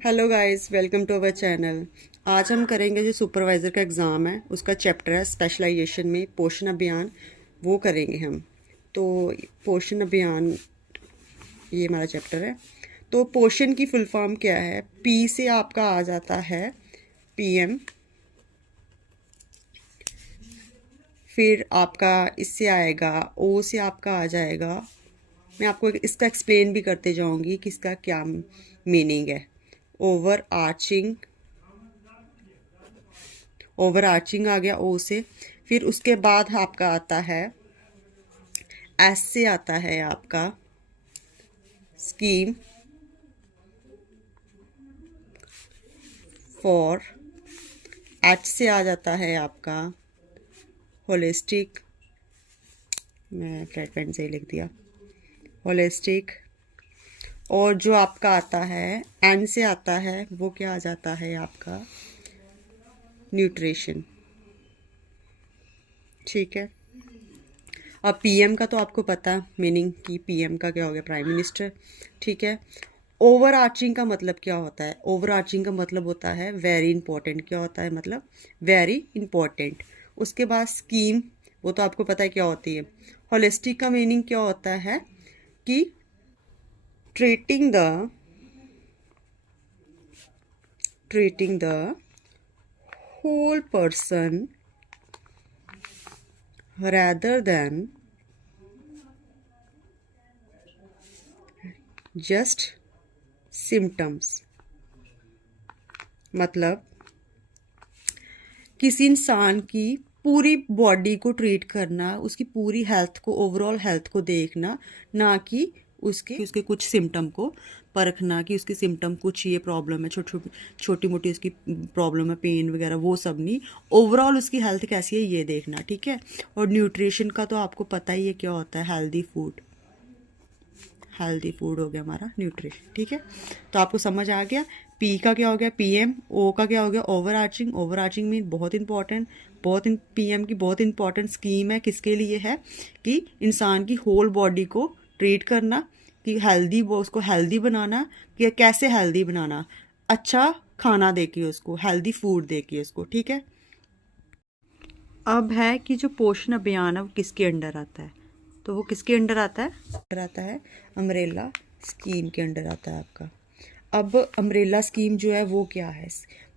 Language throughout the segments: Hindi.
Hello guys, welcome to our channel. आज हम करेंगे जो सुपरवाइज़र का एग्ज़ाम है उसका चैप्टर है स्पेशलाइजेशन में पोषण अभियान, वो करेंगे हम। तो पोषण अभियान ये हमारा चैप्टर है। तो पोषण की फुल फॉर्म क्या है? पी से आपका आ जाता है पीएम, फिर आपका इससे आएगा ओ से आपका आ जाएगा। मैं आपको इसका एक्सप्लेन भी करते जाऊंगी कि इसका क्या मीनिंग है। ओवर आर्चिंग, ओवर आर्चिंग आ गया ओ से। फिर उसके बाद आपका आता है एस से आता है आपका स्कीम फॉर। एच से आ जाता है आपका होलिस्टिक, मैं फ्लैट पेन से ही लिख दिया होलिस्टिक। और जो आपका आता है एन से आता है वो क्या आ जाता है आपका न्यूट्रिशन। ठीक है। अब पीएम का तो आपको पता मीनिंग कि पीएम का क्या हो गया, प्राइम मिनिस्टर। ठीक है। ओवर आर्चिंग का मतलब क्या होता है? ओवर आर्चिंग का मतलब होता है वेरी इंपॉर्टेंट। क्या होता है मतलब? Very important. उसके बाद स्कीम, वो तो आपको पता है क्या होती है। होलिस्टिक का मीनिंग क्या होता है कि treating the treating the whole person rather than just symptoms। मतलब किसी इंसान की पूरी बॉडी को ट्रीट करना, उसकी पूरी हेल्थ को, ओवरऑल हेल्थ को देखना, ना कि उसके उसके कुछ सिम्टम को परखना कि उसके सिम्टम कुछ ये प्रॉब्लम है, छोटी मोटी उसकी प्रॉब्लम है, पेन वगैरह, वो सब नहीं। ओवरऑल उसकी हेल्थ कैसी है ये देखना। ठीक है। और न्यूट्रिशन का तो आपको पता ही है क्या होता है, हेल्दी फूड। हेल्दी फूड हो गया हमारा न्यूट्रिशन। ठीक है। तो आपको समझ आ गया पी का क्या हो गया पीएम, ओ का क्या हो गया over arching. Over arching mean बहुत इंपॉर्टेंट, पीएम की बहुत इंपॉर्टेंट स्कीम है। किसके लिए है? कि इंसान की होल बॉडी को ट्रीट करना, कि हेल्दी, वो उसको हेल्दी बनाना। कि कैसे हेल्दी बनाना? अच्छा खाना दे के उसको, हेल्दी फूड दे के उसको। ठीक है। अब है कि जो पोषण अभियान है वो किसके अंडर आता है? तो वो किसके अंडर आता है? आता है अम्ब्रेला स्कीम के अंडर आता है आपका। अब अम्ब्रेला स्कीम जो है वो क्या है?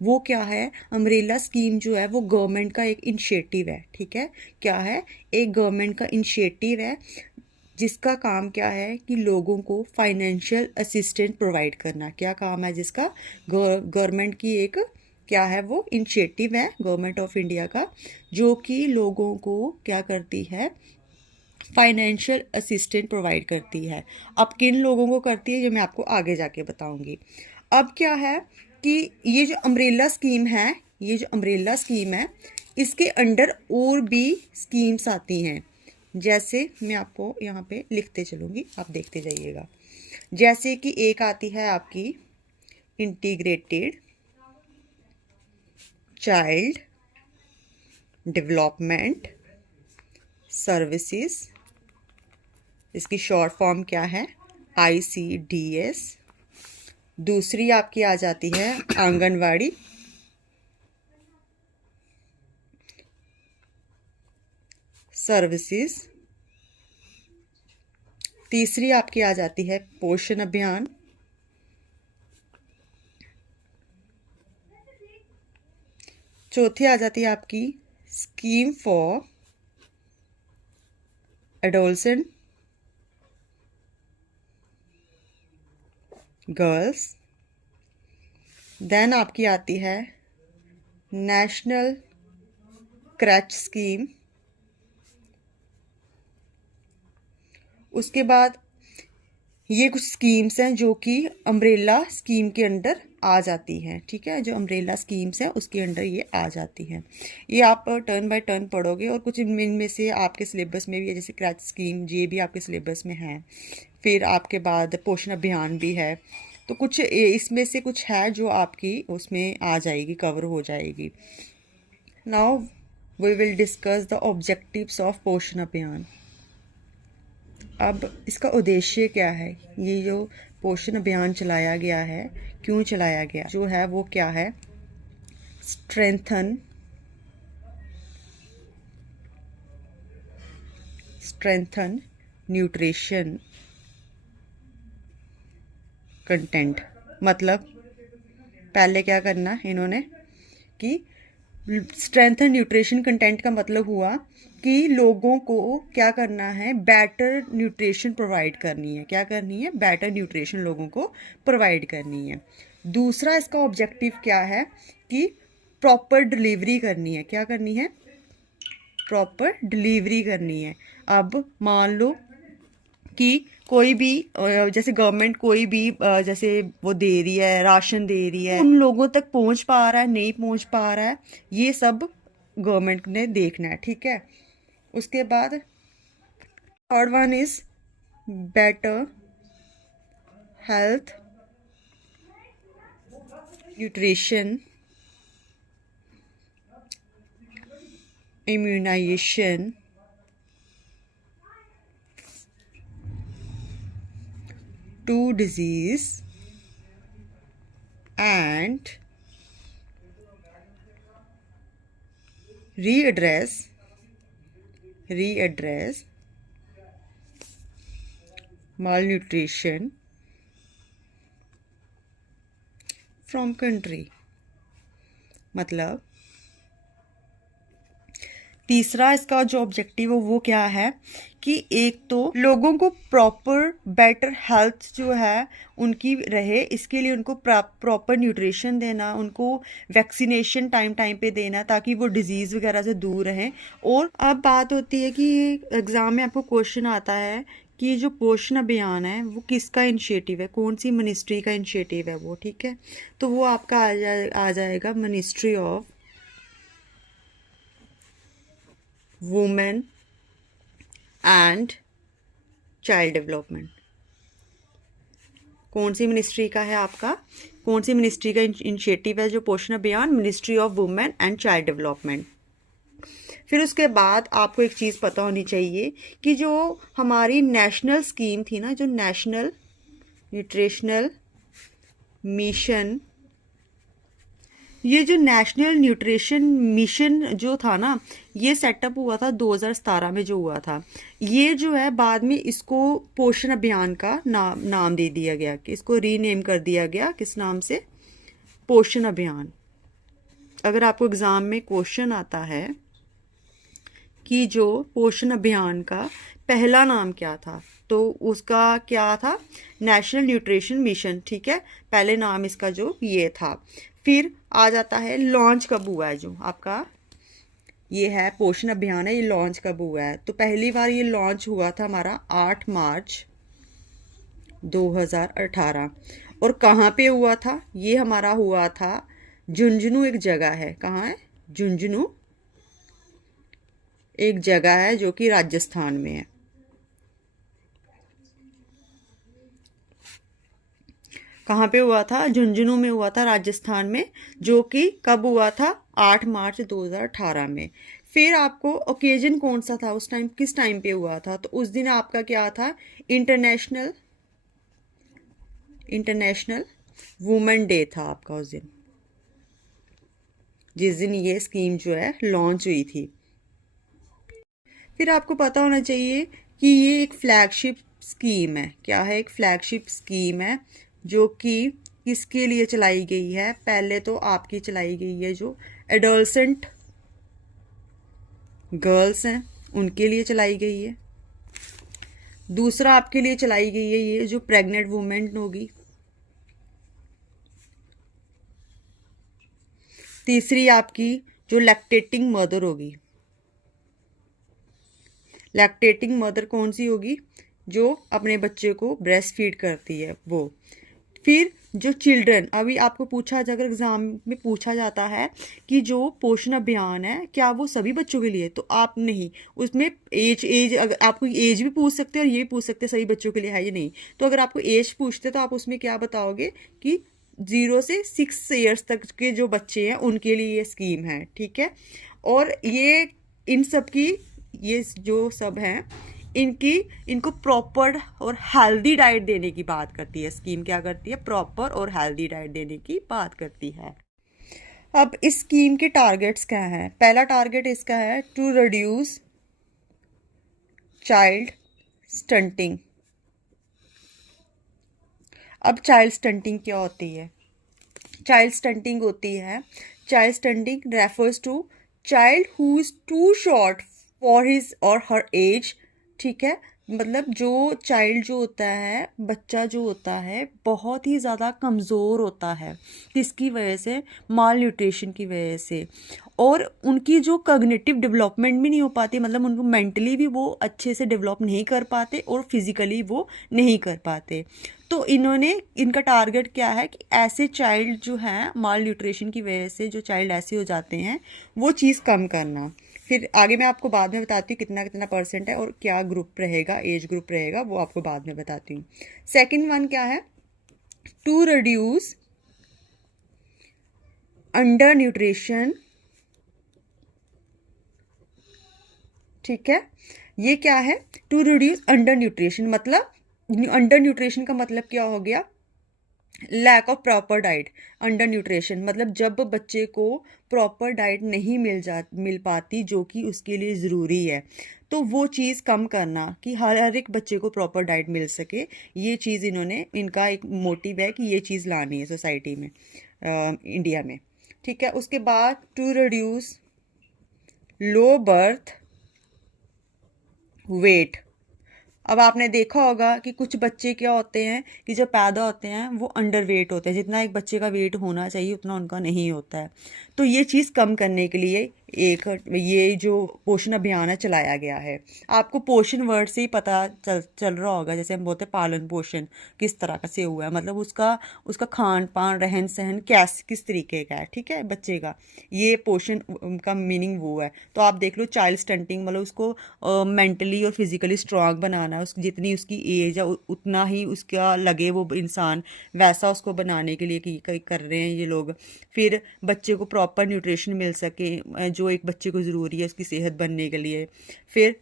वो क्या है? अम्ब्रेला स्कीम जो है वो गवर्नमेंट का एक इनिशिएटिव है। ठीक है। क्या है? एक गवर्नमेंट का इनिशिएटिव है जिसका काम क्या है कि लोगों को फाइनेंशियल असिस्टेंस प्रोवाइड करना। क्या काम है जिसका? गवर्नमेंट की एक क्या है, वो इनिशिएटिव है गवर्नमेंट ऑफ इंडिया का, जो कि लोगों को क्या करती है, फाइनेंशियल असिस्टेंट प्रोवाइड करती है। अब किन लोगों को करती है ये मैं आपको आगे जाके बताऊंगी। अब क्या है कि ये जो अम्ब्रेला स्कीम है, ये जो अम्ब्रेला स्कीम है, इसके अंडर और भी स्कीम्स आती हैं। जैसे मैं आपको यहाँ पे लिखते चलूँगी, आप देखते जाइएगा। जैसे कि एक आती है आपकी इंटीग्रेटेड चाइल्ड डेवलपमेंट सर्विसेज, इसकी शॉर्ट फॉर्म क्या है? ICDS। दूसरी आपकी आ जाती है आंगनवाड़ी सर्विसेज। तीसरी आपकी आ जाती है पोषण अभियान। चौथी आ जाती है आपकी scheme for adolescent girls. Then आपकी आती है नेशनल क्रैच स्कीम। उसके बाद ये कुछ स्कीम्स हैं जो कि अम्ब्रेला स्कीम के अंडर आ जाती हैं। ठीक है। जो अम्ब्रेला स्कीम्स हैं उसके अंडर ये आ जाती हैं। ये आप टर्न बाय टर्न पढ़ोगे और कुछ इनमें से आपके सिलेबस में भी है, जैसे क्रैच स्कीम, ये भी आपके सिलेबस में है। फिर आपके बाद पोषण अभियान भी है। तो कुछ इसमें से कुछ है जो आपकी उसमें आ जाएगी, कवर हो जाएगी। Now we will discuss the objectives of Poshan Abhiyan. अब इसका उद्देश्य क्या है? ये जो पोषण अभियान चलाया गया है, क्यों चलाया गया, जो है वो क्या है, स्ट्रेंथन न्यूट्रिशन कंटेंट। मतलब पहले क्या करना इन्होंने कि स्ट्रेंथन न्यूट्रिशन कंटेंट का मतलब हुआ कि लोगों को क्या करना है, बेटर न्यूट्रिशन प्रोवाइड करनी है। क्या करनी है? बेटर न्यूट्रिशन लोगों को प्रोवाइड करनी है। दूसरा इसका ऑब्जेक्टिव क्या है कि प्रॉपर डिलीवरी करनी है। क्या करनी है? प्रॉपर डिलीवरी करनी है। अब मान लो कि कोई भी जैसे गवर्नमेंट कोई भी जैसे वो दे रही है, राशन दे रही है, उन लोगों तक पहुंच पा रहा है, नहीं पहुंच पा रहा है, ये सब गवर्नमेंट ने देखना है। ठीक है। उसके बाद third one is better health nutrition immunization to disease and readdress malnutrition from country। मतलब तीसरा इसका जो ऑब्जेक्टिव है वो क्या है कि एक तो लोगों को प्रॉपर बेटर हेल्थ जो है उनकी रहे, इसके लिए उनको प्रॉपर न्यूट्रिशन देना, उनको वैक्सीनेशन टाइम टाइम पे देना ताकि वो डिजीज़ वगैरह से दूर रहें। और अब बात होती है कि एग्ज़ाम में आपको क्वेश्चन आता है कि जो पोषण अभियान है वो किसका इनिशिएटिव है, कौन सी मिनिस्ट्री का इनिशिएटिव है वो। ठीक है। तो वो आपका आ जाएगा ministry of women and child development. कौन सी मिनिस्ट्री का है आपका, कौन सी मिनिस्ट्री का इनिशिएटिव है जो पोषण अभियान? Ministry of women and child development. फिर उसके बाद आपको एक चीज़ पता होनी चाहिए कि जो हमारी नेशनल स्कीम थी ना, जो नेशनल न्यूट्रिशनल मिशन, ये जो नेशनल न्यूट्रिशन मिशन जो था ना, ये सेटअप हुआ था 2017 में जो हुआ था। ये जो है बाद में इसको पोषण अभियान का नाम दे दिया गया, कि इसको रीनेम कर दिया गया। किस नाम से? पोषण अभियान। अगर आपको एग्ज़ाम में क्वेश्चन आता है कि जो पोषण अभियान का पहला नाम क्या था, तो उसका क्या था? National nutrition mission. ठीक है, पहले नाम इसका जो ये था। फिर आ जाता है लॉन्च कब हुआ है, जो आपका ये है पोषण अभियान है, ये लॉन्च कब हुआ है। तो पहली बार ये लॉन्च हुआ था हमारा 8 मार्च 2018। और कहाँ पे हुआ था? ये हमारा हुआ था झुंझुनू, एक जगह है। कहाँ है? झुंझुनू एक जगह है जो कि राजस्थान में है। कहाँ पे हुआ था? झुंझुनू में हुआ था, राजस्थान में, जो कि कब हुआ था? 8 मार्च 2018 में। फिर आपको ओकेजन कौन सा था उस टाइम, किस टाइम पे हुआ था? तो उस दिन आपका क्या था? इंटरनेशनल वुमेन डे था आपका उस दिन, जिस दिन ये स्कीम जो है लॉन्च हुई थी। फिर आपको पता होना चाहिए कि ये एक फ्लैगशिप स्कीम है। क्या है? एक फ्लैगशिप स्कीम है जो कि किसके लिए चलाई गई है? पहले तो आपकी चलाई गई है जो एडोलसेंट गर्ल्स हैं उनके लिए चलाई गई है। दूसरा आपके लिए चलाई गई है ये जो प्रेग्नेंट वुमेन होगी। तीसरी आपकी जो लैक्टेटिंग मदर होगी। लैक्टेटिंग मदर कौन सी होगी? जो अपने बच्चे को ब्रेस्ट फीड करती है वो। फिर जो चिल्ड्रन, अभी आपको पूछा, अगर एग्जाम में पूछा जाता है कि जो पोषण अभियान है क्या वो सभी बच्चों के लिए, तो आप नहीं, उसमें एज अगर आपको एज भी पूछ सकते हैं और ये भी पूछ सकते हैं सभी बच्चों के लिए है या नहीं। तो अगर आपको एज पूछते तो आप उसमें क्या बताओगे कि 0 से 6 ईयर्स तक के जो बच्चे हैं उनके लिए ये स्कीम है। ठीक है। और ये इन सब की, ये जो सब हैं इनको प्रॉपर और हेल्दी डाइट देने की बात करती है। स्कीम क्या करती है? प्रॉपर और हेल्दी डाइट देने की बात करती है। अब इस स्कीम के टारगेट्स क्या हैं? पहला टारगेट इसका है टू रिड्यूस चाइल्ड स्टंटिंग। अब चाइल्ड स्टंटिंग क्या होती है? चाइल्ड स्टंटिंग होती है, child stunting refers to child who is too short for his or her as. ठीक है, मतलब जो चाइल्ड जो होता है, बच्चा जो होता है, बहुत ही ज़्यादा कमज़ोर होता है, किसकी वजह से? माल न्यूट्रिशन की वजह से। और उनकी जो कॉग्निटिव डेवलपमेंट भी नहीं हो पाती, मतलब उनको मेंटली भी वो अच्छे से डेवलप नहीं कर पाते और फिजिकली वो नहीं कर पाते। तो इनका टारगेट क्या है कि ऐसे चाइल्ड जो हैं माल न्यूट्रिशन की वजह से, जो चाइल्ड ऐसे हो जाते हैं, वो चीज़ कम करना। फिर आगे मैं आपको बाद में बताती हूँ कितना कितना परसेंट है और क्या ग्रुप रहेगा, एज ग्रुप रहेगा, वो आपको बाद में बताती हूँ। सेकंड वन क्या है? To reduce under nutrition. ठीक है, ये क्या है? टू रिड्यूस अंडर न्यूट्रिशन, मतलब अंडर न्यूट्रिशन का मतलब क्या हो गया? Lack of proper diet. Under nutrition मतलब जब बच्चे को प्रॉपर डाइट नहीं मिल पाती जो कि उसके लिए ज़रूरी है, तो वो चीज़ कम करना कि हर एक बच्चे को प्रॉपर डाइट मिल सके। ये चीज़ इनका एक मोटिव है कि ये चीज़ लानी है सोसाइटी में, इंडिया में। ठीक है, उसके बाद to reduce low birth weight. अब आपने देखा होगा कि कुछ बच्चे क्या होते हैं कि जब पैदा होते हैं वो अंडर वेट होते हैं, जितना एक बच्चे का वेट होना चाहिए उतना उनका नहीं होता है। तो ये चीज़ कम करने के लिए ये जो पोषण अभियान है चलाया गया है। आपको पोषण वर्ड से ही पता चल रहा होगा, जैसे हम बोलते हैं पालन पोषण किस तरह का से हुआ है, मतलब उसका खान पान रहन सहन किस तरीके का है। ठीक है, बच्चे का ये पोषण का मीनिंग वो है। तो आप देख लो चाइल्ड स्टंटिंग मतलब उसको मेंटली और फिजिकली स्ट्रांग बनाना, उस जितनी उसकी एज है उतना ही उसका लगे वो इंसान, वैसा उसको बनाने के लिए कर रहे हैं ये लोग। फिर बच्चे को प्रॉपर न्यूट्रिशन मिल सके जो एक बच्चे को ज़रूरी है उसकी सेहत बनने के लिए। फिर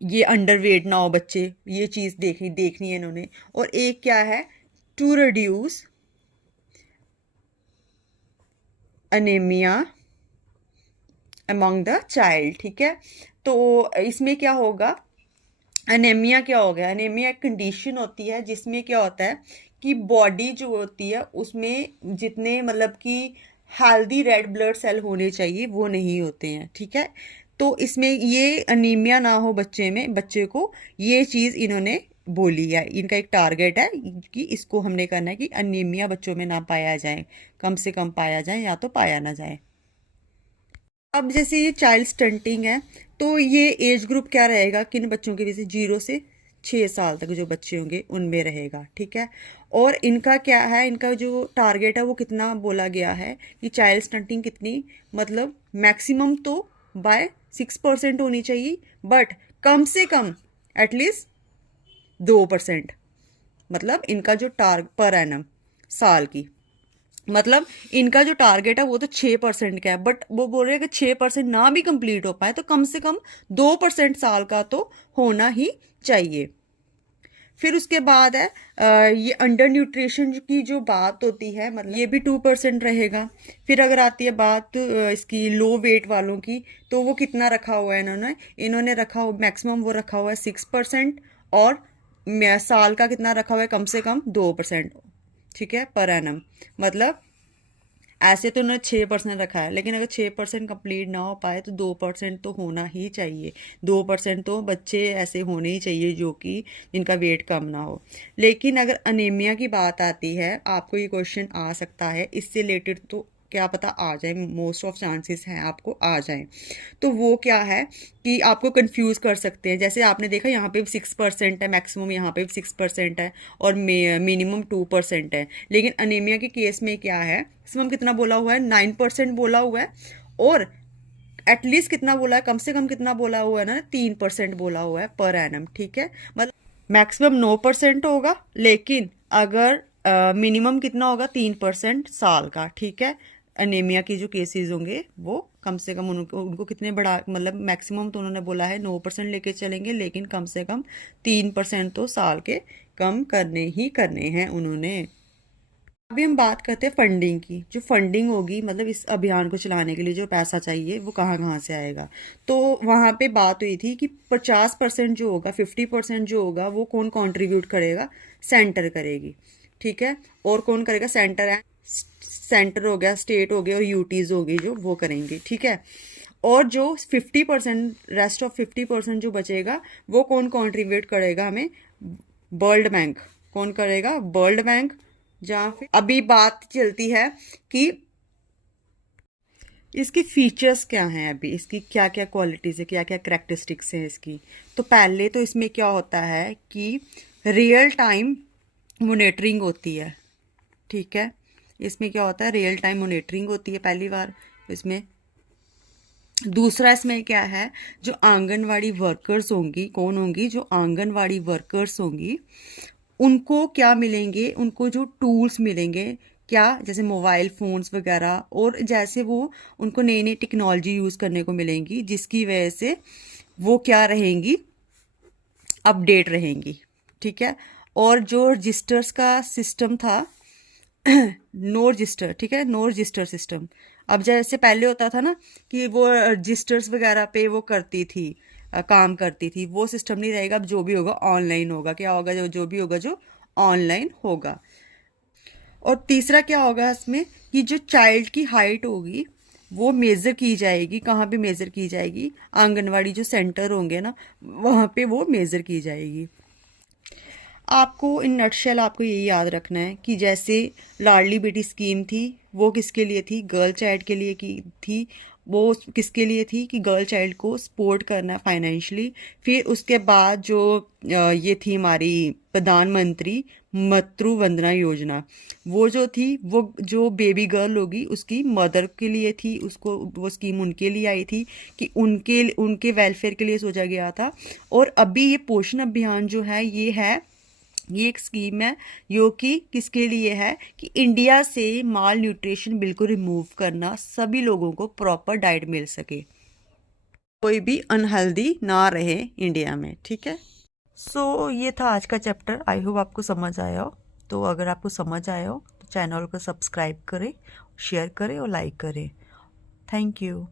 ये अंडर वेट ना हो बच्चे, ये चीज़ देखनी है इन्होंने। और एक क्या है? To reduce anaemia among the child. ठीक है, तो इसमें क्या होगा? अनेमिया क्या हो गया? अनेमिया एक कंडीशन होती है जिसमें क्या होता है कि बॉडी जो होती है उसमें जितने मतलब कि हेल्दी रेड ब्लड सेल होने चाहिए वो नहीं होते हैं। ठीक है, तो इसमें ये अनीमिया ना हो बच्चे को, ये चीज़ इन्होंने बोली है। इनका एक टारगेट है कि इसको हमने करना है कि अनीमिया बच्चों में ना पाया जाए, कम से कम पाया जाए या तो पाया ना जाए। अब जैसे ये चाइल्ड स्टंटिंग है, तो ये एज ग्रुप क्या रहेगा किन बच्चों के? जैसे 0 से 6 साल तक जो बच्चे होंगे उनमें रहेगा। ठीक है, और इनका क्या है? इनका जो टारगेट है वो कितना बोला गया है कि चाइल्ड स्टंटिंग कितनी, मतलब मैक्सिमम तो बाय 6% होनी चाहिए, बट कम से कम एटलीस्ट 2%। मतलब इनका जो पर एनम साल की, मतलब इनका जो टारगेट है वो तो 6% का है, बट वो बोल रहे हैं कि 6% ना भी कंप्लीट हो पाए तो कम से कम 2% साल का तो होना ही चाहिए। फिर उसके बाद है ये अंडर न्यूट्रिशन की जो बात होती है, मतलब ये भी 2% रहेगा। फिर अगर आती है बात इसकी लो वेट वालों की, तो वो कितना रखा हुआ है इन्होंने रखा हुआ मैक्सिमम वो रखा हुआ है 6%, और साल का कितना रखा हुआ है? कम से कम 2%। ठीक है, पर एनम, मतलब ऐसे तो उन्होंने 6% रखा है, लेकिन अगर 6% कंप्लीट ना हो पाए तो 2% तो होना ही चाहिए। 2% तो बच्चे ऐसे होने ही चाहिए जो कि जिनका वेट कम ना हो। लेकिन अगर अनीमिया की बात आती है, आपको ये क्वेश्चन आ सकता है इससे रिलेटेड, तो क्या पता आ जाए, मोस्ट ऑफ चांसेस हैं आपको आ जाए। तो वो क्या है कि आपको कंफ्यूज कर सकते हैं। जैसे आपने देखा यहाँ पे 6% है मैक्सिमम, यहाँ पे 6% है, और मिनिमम 2% है। लेकिन अनीमिया के केस में क्या है? मैक्सिमम कितना बोला हुआ है? 9% बोला हुआ है, और एटलीस्ट कितना बोला है? कम से कम कितना बोला हुआ है ना? 3% बोला हुआ है पर एनम। ठीक है, मतलब मैक्सिमम 9% होगा, लेकिन अगर मिनिमम कितना होगा? 3% साल का। ठीक है, अनीमिया की जो केसेस होंगे वो कम से कम उनको कितने बढ़ा, मतलब मैक्सिमम तो उन्होंने बोला है 9% लेके चलेंगे, लेकिन कम से कम 3% तो साल के कम करने ही करने हैं उन्होंने। अभी हम बात करते हैं फंडिंग की। जो फंडिंग होगी, मतलब इस अभियान को चलाने के लिए जो पैसा चाहिए वो कहाँ कहाँ से आएगा। तो वहाँ पे बात हुई थी कि 50% जो होगा, 50% जो होगा वो कौन कंट्रीब्यूट करेगा, सेंटर करेगी, ठीक है। और कौन करेगा, सेंटर है, सेंटर हो गया, स्टेट हो गया और यूटीज हो गई जो वो करेंगे, ठीक है। और जो 50%, रेस्ट ऑफ 50% जो बचेगा वो कौन कंट्रीब्यूट करेगा हमें, वर्ल्ड बैंक। कौन करेगा, वर्ल्ड बैंक। जहाँ फिर अभी बात चलती है कि इसकी फीचर्स क्या हैं, अभी इसकी क्या क्या क्वालिटीज़ है, क्या क्या करेक्टरिस्टिक्स हैं इसकी। तो पहले तो इसमें क्या होता है कि रियल टाइम मॉनिटरिंग होती है, ठीक है। इसमें क्या होता है, रियल टाइम मॉनिटरिंग होती है पहली बार इसमें। दूसरा इसमें क्या है, जो आंगनवाड़ी वर्कर्स होंगी, कौन होंगी, जो आंगनवाड़ी वर्कर्स होंगी उनको क्या मिलेंगे, उनको जो टूल्स मिलेंगे, क्या, जैसे मोबाइल फ़ोन्स वगैरह, और जैसे वो उनको नई नई टेक्नोलॉजी यूज़ करने को मिलेंगी, जिसकी वजह से वो क्या रहेंगी, अपडेट रहेंगी, ठीक है। और जो रजिस्टर्स का सिस्टम था, नो रजिस्टर, ठीक है, नो रजिस्टर सिस्टम। अब जैसे पहले होता था ना कि वो रजिस्टर्स वगैरह पे वो करती थी, काम करती थी, वो सिस्टम नहीं रहेगा। अब जो भी होगा ऑनलाइन होगा। क्या होगा, जो भी होगा जो ऑनलाइन होगा। और तीसरा क्या होगा इसमें कि जो चाइल्ड की हाइट होगी वो मेज़र की जाएगी। कहाँ पे मेज़र की जाएगी, आंगनवाड़ी जो सेंटर होंगे ना वहाँ पे वो मेज़र की जाएगी। आपको इन नटशेल आपको यही याद रखना है कि जैसे लाडली बेटी स्कीम थी, वो किसके लिए थी, गर्ल चाइल्ड के लिए की थी। वो किसके लिए थी कि गर्ल चाइल्ड को सपोर्ट करना फाइनेंशियली। फिर उसके बाद जो ये थी हमारी प्रधानमंत्री मातृ वंदना योजना, वो जो थी वो जो बेबी गर्ल होगी उसकी मदर के लिए थी। उसको वो स्कीम उनके लिए आई थी कि उनके उनके वेलफेयर के लिए सोचा गया था। और अभी ये पोषण अभियान जो है ये एक स्कीम है जो कि किसके लिए है कि इंडिया से माल न्यूट्रिशन बिल्कुल रिमूव करना, सभी लोगों को प्रॉपर डाइट मिल सके, कोई भी अनहेल्दी ना रहे इंडिया में, ठीक है। सो ये था आज का चैप्टर। आई होप आपको समझ आया हो। तो अगर आपको समझ आया हो तो चैनल को सब्सक्राइब करें, शेयर करें और लाइक करें। Thank you.